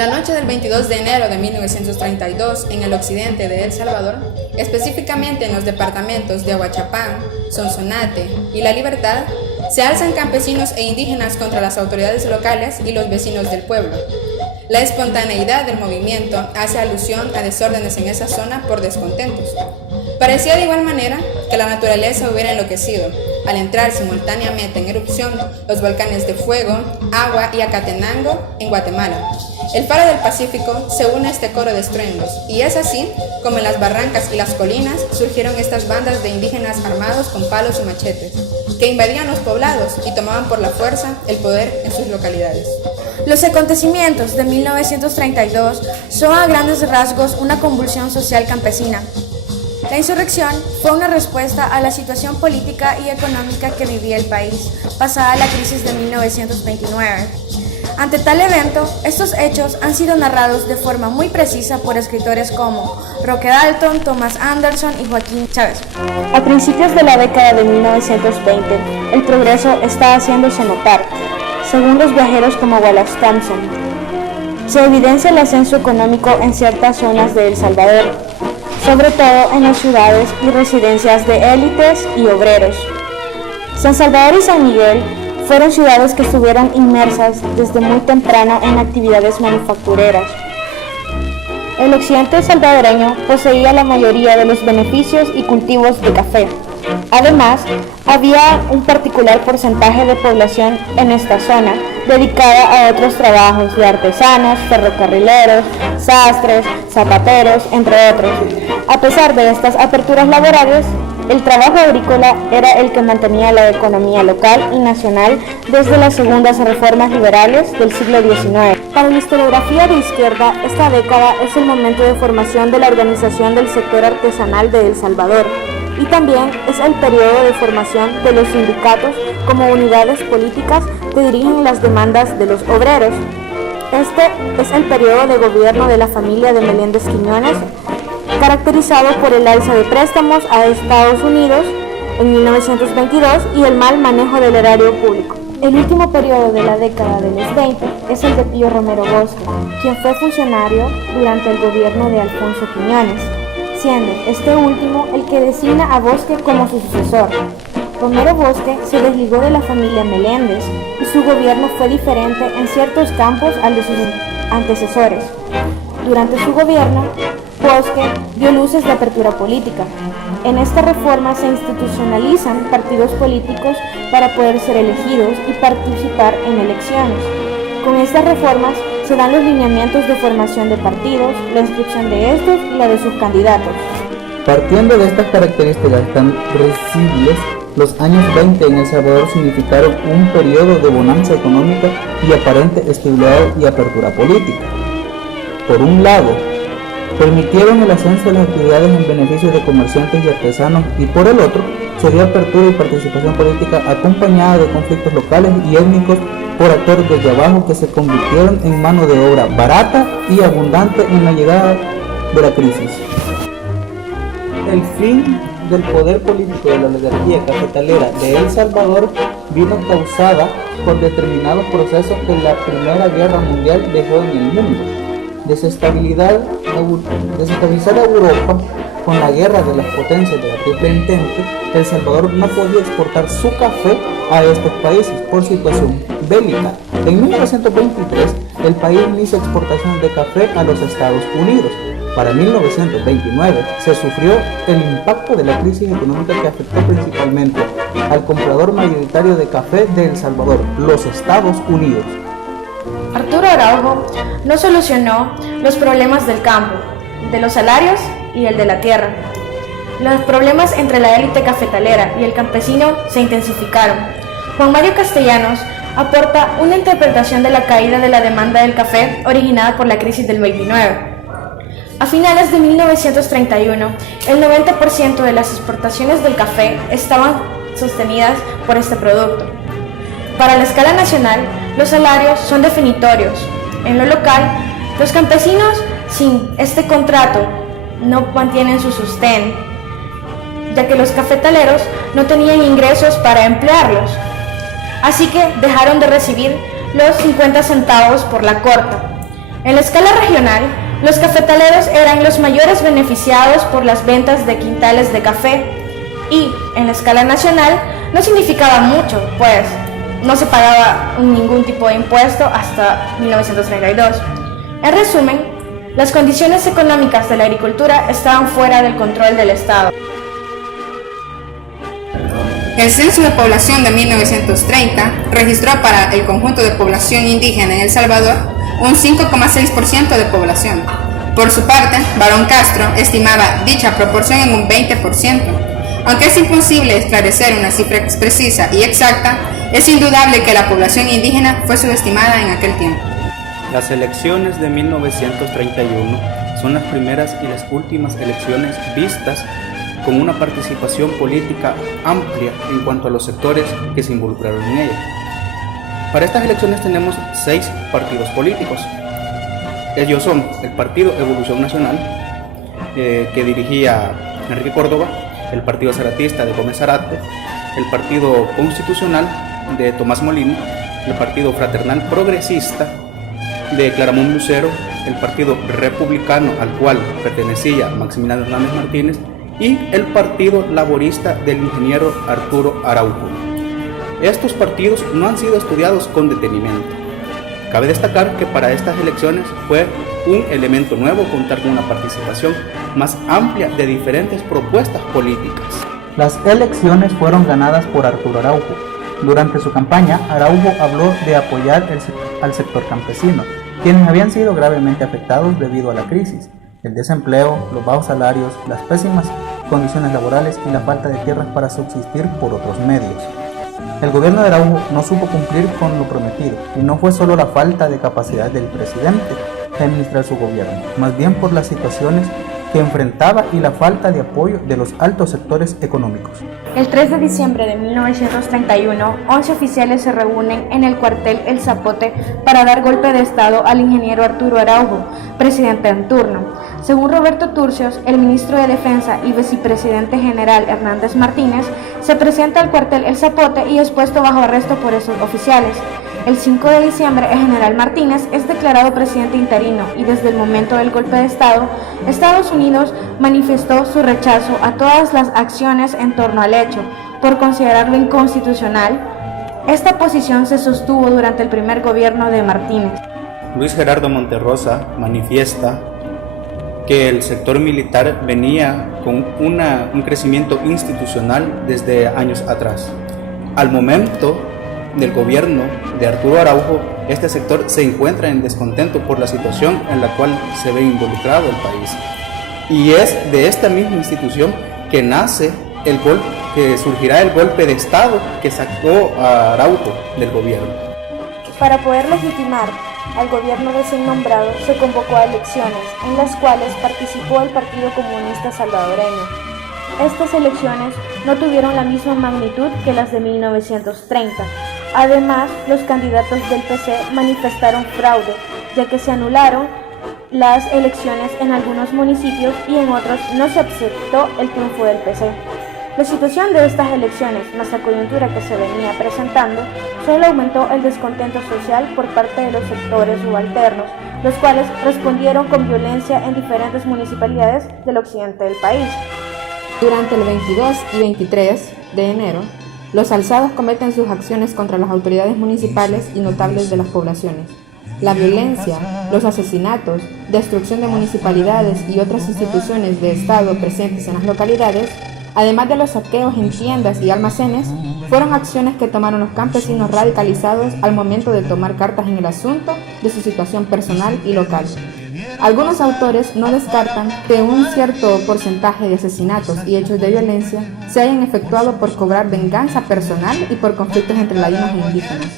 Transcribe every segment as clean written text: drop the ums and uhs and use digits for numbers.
La noche del 22 de enero de 1932, en el occidente de El Salvador, específicamente en los departamentos de Ahuachapán, Sonsonate y La Libertad, se alzan campesinos e indígenas contra las autoridades locales y los vecinos del pueblo. La espontaneidad del movimiento hace alusión a desórdenes en esa zona por descontentos. Parecía de igual manera que la naturaleza hubiera enloquecido al entrar simultáneamente en erupción los volcanes de Fuego, Agua y Acatenango en Guatemala. El faro del Pacífico se une a este coro de estruendos, y es así como en las barrancas y las colinas surgieron estas bandas de indígenas armados con palos y machetes, que invadían los poblados y tomaban por la fuerza el poder en sus localidades. Los acontecimientos de 1932 son a grandes rasgos una convulsión social campesina. La insurrección fue una respuesta a la situación política y económica que vivía el país, pasada la crisis de 1929. Ante tal evento, estos hechos han sido narrados de forma muy precisa por escritores como Roque Dalton, Thomas Anderson y Joaquín Chávez. A principios de la década de 1920, el progreso está haciéndose notar, según los viajeros como Wallace Thompson. Se evidencia el ascenso económico en ciertas zonas de El Salvador, sobre todo en las ciudades y residencias de élites y obreros. San Salvador y San Miguel fueron ciudades que estuvieron inmersas desde muy temprano en actividades manufactureras. El occidente salvadoreño poseía la mayoría de los beneficios y cultivos de café. Además, había un particular porcentaje de población en esta zona dedicada a otros trabajos de artesanos, ferrocarrileros, sastres, zapateros, entre otros. A pesar de estas aperturas laborales, el trabajo agrícola era el que mantenía la economía local y nacional desde las segundas reformas liberales del siglo XIX. Para la historiografía de izquierda, esta década es el momento de formación de la organización del sector artesanal de El Salvador, y también es el periodo de formación de los sindicatos como unidades políticas que dirigen las demandas de los obreros. Este es el periodo de gobierno de la familia de Meléndez Quiñones, caracterizado por el alza de préstamos a Estados Unidos en 1922 y el mal manejo del erario público. El último periodo de la década de los 20 es el de Pío Romero Bosque, quien fue funcionario durante el gobierno de Alfonso Quiñones, siendo este último el que designa a Bosque como su sucesor. Romero Bosque se desligó de la familia Meléndez y su gobierno fue diferente en ciertos campos al de sus antecesores. Durante su gobierno, Bosque dio luces de apertura política. En esta reforma se institucionalizan partidos políticos para poder ser elegidos y participar en elecciones. Con estas reformas se dan los lineamientos de formación de partidos, la inscripción de estos y la de sus candidatos. Partiendo de estas características tan risibles, los años 20 en El Salvador significaron un periodo de bonanza económica y aparente estabilidad y apertura política. Por un lado, permitieron el ascenso de las actividades en beneficio de comerciantes y artesanos, y por el otro, se dio apertura y participación política acompañada de conflictos locales y étnicos por actores desde abajo que se convirtieron en mano de obra barata y abundante en la llegada de la crisis. El fin del poder político de la oligarquía cafetalera de El Salvador vino causada por determinados procesos que la Primera Guerra Mundial dejó en el mundo. Desestabilizar a Europa con la guerra de las potencias de la Triple Entente, El Salvador no podía exportar su café a estos países por situación bélica. En 1923, el país inicia exportaciones de café a los Estados Unidos. Para 1929 se sufrió el impacto de la crisis económica que afectó principalmente al comprador mayoritario de café de El Salvador, los Estados Unidos. Arturo Araujo no solucionó los problemas del campo, de los salarios y el de la tierra. Los problemas entre la élite cafetalera y el campesino se intensificaron. Juan Mario Castellanos aporta una interpretación de la caída de la demanda del café originada por la crisis del 29. A finales de 1931, el 90% de las exportaciones del café estaban sostenidas por este producto. Para la escala nacional, los salarios son definitorios. En lo local, los campesinos sin este contrato no mantienen su sustento, ya que los cafetaleros no tenían ingresos para emplearlos. Así que dejaron de recibir los 50 centavos por la corta. En la escala regional, los cafetaleros eran los mayores beneficiados por las ventas de quintales de café y, en la escala nacional, no significaba mucho, pues no se pagaba ningún tipo de impuesto hasta 1932. En resumen, las condiciones económicas de la agricultura estaban fuera del control del Estado. El Censo de Población de 1930 registró para el conjunto de población indígena en El Salvador un 5,6% de población. Por su parte, Barón Castro estimaba dicha proporción en un 20%. Aunque es imposible esclarecer una cifra precisa y exacta, es indudable que la población indígena fue subestimada en aquel tiempo. Las elecciones de 1931 son las primeras y las últimas elecciones vistas con una participación política amplia en cuanto a los sectores que se involucraron en ella. Para estas elecciones tenemos 6 partidos políticos. Ellos son el Partido Evolución Nacional, que dirigía Enrique Córdoba, el Partido Zaratista de Gómez Zárate, el Partido Constitucional de Tomás Molina, el Partido Fraternal Progresista de Claramón Lucero, el Partido Republicano al cual pertenecía Maximiliano Hernández Martínez y el Partido Laborista del ingeniero Arturo Araujo. Estos partidos no han sido estudiados con detenimiento. Cabe destacar que para estas elecciones fue un elemento nuevo contar con una participación más amplia de diferentes propuestas políticas. Las elecciones fueron ganadas por Arturo Araujo. Durante su campaña, Araujo habló de apoyar al sector campesino, quienes habían sido gravemente afectados debido a la crisis, el desempleo, los bajos salarios, las pésimas condiciones laborales y la falta de tierras para subsistir por otros medios. El gobierno de Araujo no supo cumplir con lo prometido, y no fue solo la falta de capacidad del presidente de administrar su gobierno, más bien por las situaciones que enfrentaba y la falta de apoyo de los altos sectores económicos. El 3 de diciembre de 1931, 11 oficiales se reúnen en el cuartel El Zapote para dar golpe de estado al ingeniero Arturo Araujo, presidente en turno. Según Roberto Turcios, el ministro de Defensa y vicepresidente general Hernández Martínez, se presenta al cuartel El Zapote y es puesto bajo arresto por esos oficiales. El 5 de diciembre, el general Martínez es declarado presidente interino y desde el momento del golpe de Estado, Estados Unidos manifestó su rechazo a todas las acciones en torno al hecho, por considerarlo inconstitucional. Esta posición se sostuvo durante el primer gobierno de Martínez. Luis Gerardo Monterrosa manifiesta que el sector militar venía con un crecimiento institucional desde años atrás. Al momento del gobierno de Arturo Araujo, este sector se encuentra en descontento por la situación en la cual se ve involucrado el país. Y es de esta misma institución que nace que surgirá el golpe de Estado que sacó a Araujo del gobierno. Para poder legitimar al gobierno recién nombrado, se convocó a elecciones, en las cuales participó el Partido Comunista Salvadoreño. Estas elecciones no tuvieron la misma magnitud que las de 1930. Además, los candidatos del PC manifestaron fraude, ya que se anularon las elecciones en algunos municipios y en otros no se aceptó el triunfo del PC. La situación de estas elecciones, más la coyuntura que se venía presentando, solo aumentó el descontento social por parte de los sectores subalternos, los cuales respondieron con violencia en diferentes municipalidades del occidente del país. Durante el 22 y 23 de enero, los alzados cometen sus acciones contra las autoridades municipales y notables de las poblaciones. La violencia, los asesinatos, destrucción de municipalidades y otras instituciones de Estado presentes en las localidades, además de los saqueos en tiendas y almacenes, fueron acciones que tomaron los campesinos radicalizados al momento de tomar cartas en el asunto de su situación personal y local. Algunos autores no descartan que un cierto porcentaje de asesinatos y hechos de violencia se hayan efectuado por cobrar venganza personal y por conflictos entre ladinos e indígenas.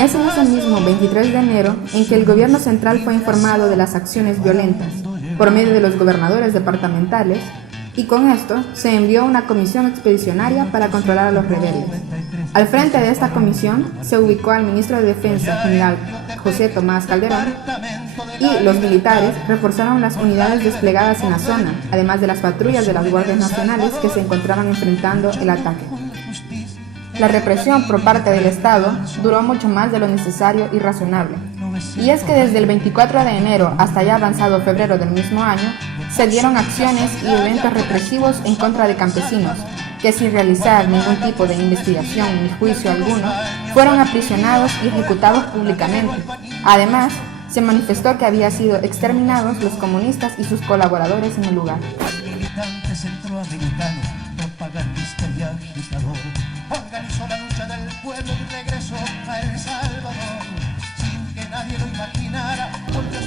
Es en ese mismo 23 de enero en que el gobierno central fue informado de las acciones violentas por medio de los gobernadores departamentales, y con esto se envió una comisión expedicionaria para controlar a los rebeldes. Al frente de esta comisión se ubicó al ministro de Defensa, general José Tomás Calderón, y los militares reforzaron las unidades desplegadas en la zona, además de las patrullas de las guardias nacionales que se encontraban enfrentando el ataque. La represión por parte del Estado duró mucho más de lo necesario y razonable, Y es que desde el 24 de enero hasta ya avanzado febrero del mismo año, se dieron acciones y eventos represivos en contra de campesinos, que sin realizar ningún tipo de investigación ni juicio alguno, fueron aprisionados y ejecutados públicamente. Además, se manifestó que habían sido exterminados los comunistas y sus colaboradores en el lugar. Propagandista y agitador, organizó la lucha del pueblo y regresó a El Salvador, sin que nadie lo imaginara.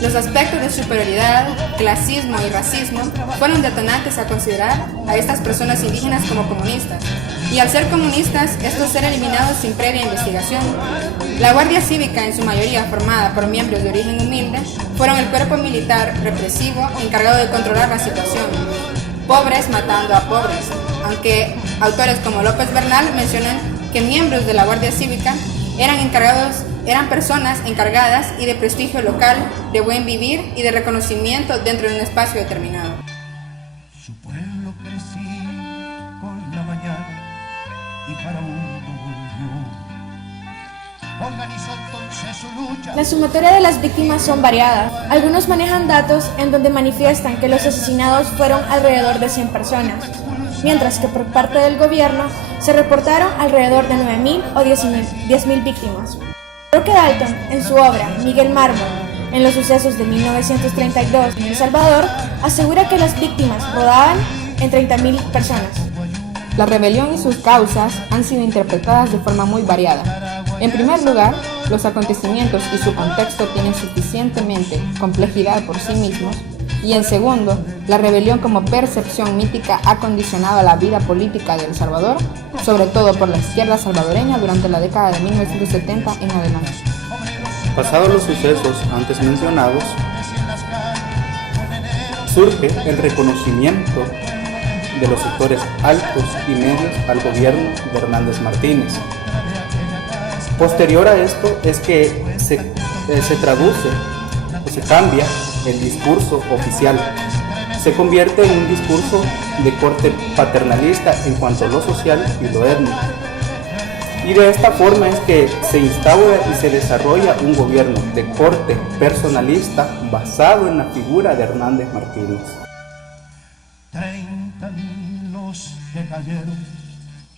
Los aspectos de superioridad, clasismo y racismo fueron detonantes a considerar a estas personas indígenas como comunistas, y al ser comunistas, estos ser eliminados sin previa investigación. La Guardia Cívica, en su mayoría formada por miembros de origen humilde, fueron el cuerpo militar represivo encargado de controlar la situación. Pobres matando a pobres, aunque autores como López Bernal mencionan que miembros de la Guardia Cívica eran personas encargadas y de prestigio local, de buen vivir y de reconocimiento dentro de un espacio determinado. Su pueblo crecí con la mañana y para uno volvió. Organizó entonces su lucha. La sumatoria de las víctimas son variadas. Algunos manejan datos en donde manifiestan que los asesinados fueron alrededor de 100 personas, mientras que por parte del gobierno se reportaron alrededor de 9.000 o 10.000 víctimas. Roque Dalton, en su obra Miguel Mármol, en los sucesos de 1932 en El Salvador, asegura que las víctimas rodaban en 30.000 personas. La rebelión y sus causas han sido interpretadas de forma muy variada. En primer lugar, los acontecimientos y su contexto tienen suficientemente complejidad por sí mismos, y en segundo, la rebelión como percepción mítica ha condicionado la vida política de El Salvador, sobre todo por la izquierda salvadoreña durante la década de 1970 en adelante. Pasados los sucesos antes mencionados, surge el reconocimiento de los sectores altos y medios al gobierno de Hernández Martínez. Posterior a esto es que se traduce o se cambia el discurso oficial. Se convierte en un discurso de corte paternalista en cuanto a lo social y lo étnico. Y de esta forma es que se instaura y se desarrolla un gobierno de corte personalista basado en la figura de Hernández Martínez. 30.000 los que cayeron,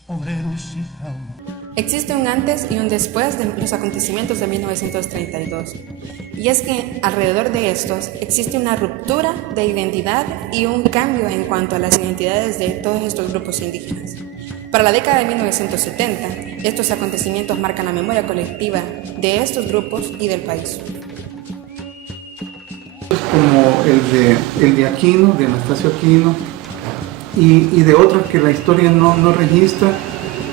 obreros y campesinos. Existe un antes y un después de los acontecimientos de 1932, y es que alrededor de estos existe una ruptura de identidad y un cambio en cuanto a las identidades de todos estos grupos indígenas. Para la década de 1970, estos acontecimientos marcan la memoria colectiva de estos grupos y del país. Como el de Aquino, de Anastasio Aquino, y de otros que la historia no registra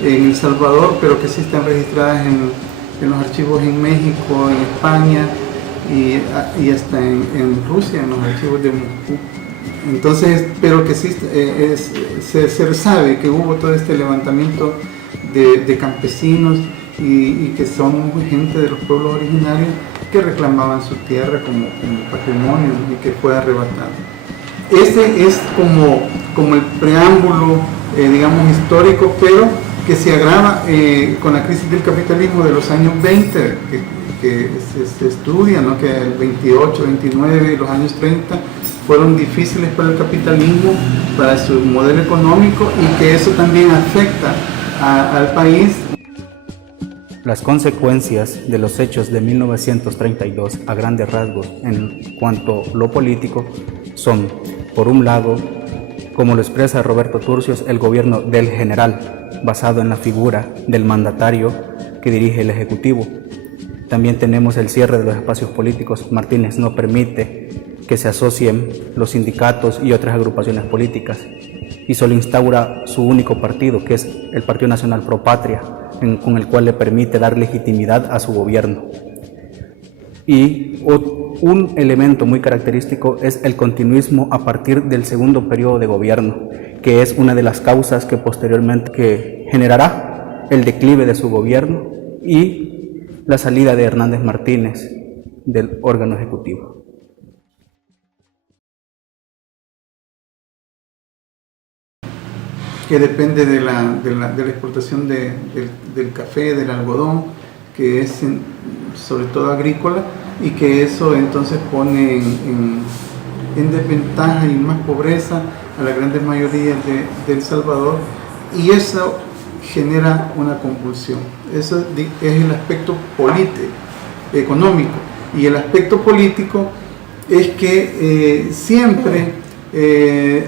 en El Salvador, pero que sí están registradas en los archivos en México, en España y hasta en Rusia, en los archivos de Moscú. Entonces, pero que sí se sabe que hubo todo este levantamiento de campesinos y que son gente de los pueblos originarios que reclamaban su tierra como patrimonio y que fue arrebatado. Este es como el preámbulo, digamos, histórico, pero que se agrava con la crisis del capitalismo de los años 20, que se estudia, ¿no? Que el 28, 29 y los años 30 fueron difíciles para el capitalismo, para su modelo económico, y que eso también afecta al país. Las consecuencias de los hechos de 1932 a grandes rasgos en cuanto a lo político son, por un lado, como lo expresa Roberto Turcios, el gobierno del general, basado en la figura del mandatario que dirige el Ejecutivo. También tenemos el cierre de los espacios políticos. Martínez no permite que se asocien los sindicatos y otras agrupaciones políticas y solo instaura su único partido, que es el Partido Nacional Pro Patria, con el cual le permite dar legitimidad a su gobierno. Y un elemento muy característico es el continuismo a partir del segundo periodo de gobierno, que es una de las causas que posteriormente generará el declive de su gobierno y la salida de Hernández Martínez del órgano ejecutivo. Que depende de la exportación del café, del algodón, que es sobre todo agrícola, y que eso entonces pone en desventaja y más pobreza a la gran mayoría de El Salvador, y eso genera una convulsión. Eso es el aspecto económico, y el aspecto político es que siempre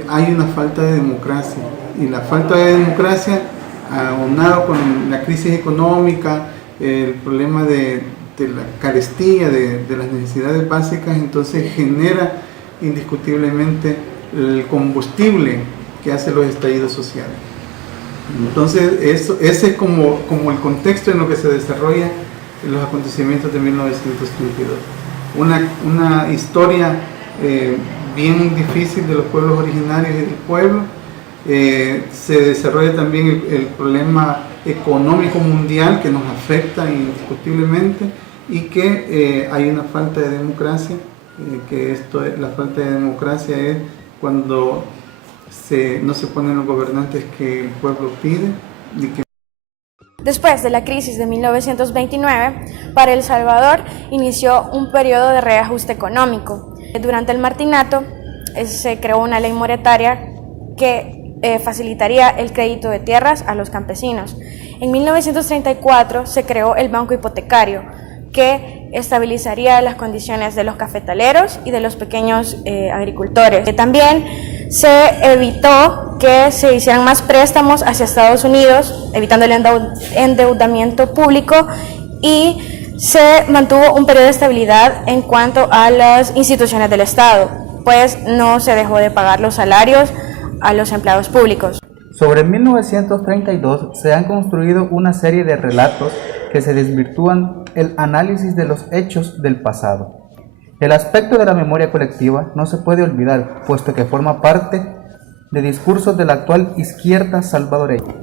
hay una falta de democracia, y la falta de democracia, aunado con la crisis económica, el problema de la carestía de las necesidades básicas, entonces genera indiscutiblemente el combustible que hace los estallidos sociales. Entonces ese es como el contexto en lo que se desarrolla en los acontecimientos de 1932. Una historia bien difícil de los pueblos originarios y del pueblo. Se desarrolla también el problema económico mundial que nos afecta indiscutiblemente, y que hay una falta de democracia, la falta de democracia es cuando no se ponen los gobernantes que el pueblo pide. Después de la crisis de 1929, para El Salvador inició un periodo de reajuste económico. Durante el Martinato se creó una ley monetaria que facilitaría el crédito de tierras a los campesinos. En 1934 se creó el Banco Hipotecario, que estabilizaría las condiciones de los cafetaleros y de los pequeños agricultores. También se evitó que se hicieran más préstamos hacia Estados Unidos, evitando el endeudamiento público, y se mantuvo un periodo de estabilidad en cuanto a las instituciones del Estado, pues no se dejó de pagar los salarios a los empleados públicos. Sobre 1932 se han construido una serie de relatos que se desvirtúan el análisis de los hechos del pasado. El aspecto de la memoria colectiva no se puede olvidar, puesto que forma parte de discursos de la actual izquierda salvadoreña.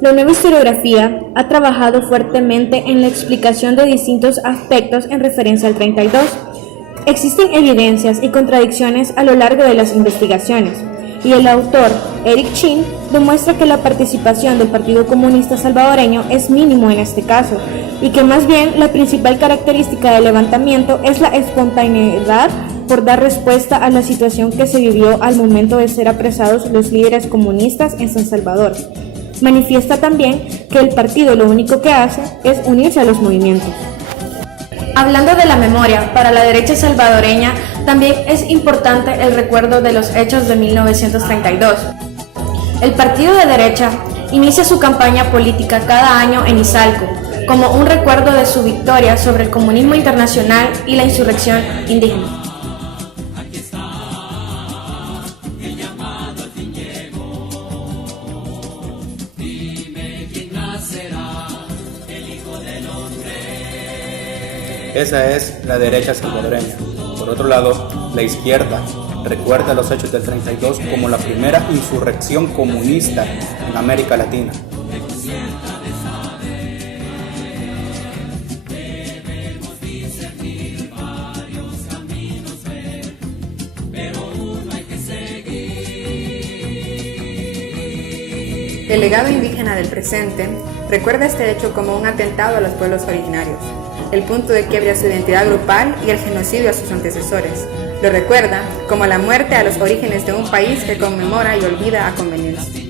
La nueva historiografía ha trabajado fuertemente en la explicación de distintos aspectos en referencia al 32. Existen evidencias y contradicciones a lo largo de las investigaciones, y el autor, Eric Chin, demuestra que la participación del Partido Comunista Salvadoreño es mínimo en este caso, y que más bien la principal característica del levantamiento es la espontaneidad por dar respuesta a la situación que se vivió al momento de ser apresados los líderes comunistas en San Salvador. Manifiesta también que el partido lo único que hace es unirse a los movimientos. Hablando de la memoria, para la derecha salvadoreña también es importante el recuerdo de los hechos de 1932. El partido de derecha inicia su campaña política cada año en Izalco, como un recuerdo de su victoria sobre el comunismo internacional y la insurrección indígena. Esa es la derecha salvadoreña. Por otro lado, la izquierda recuerda los hechos del 32 como la primera insurrección comunista en América Latina. El legado indígena del presente recuerda este hecho como un atentado a los pueblos originarios, el punto de quiebre a su identidad grupal y el genocidio a sus antecesores. Lo recuerda como la muerte a los orígenes de un país que conmemora y olvida a conveniencia.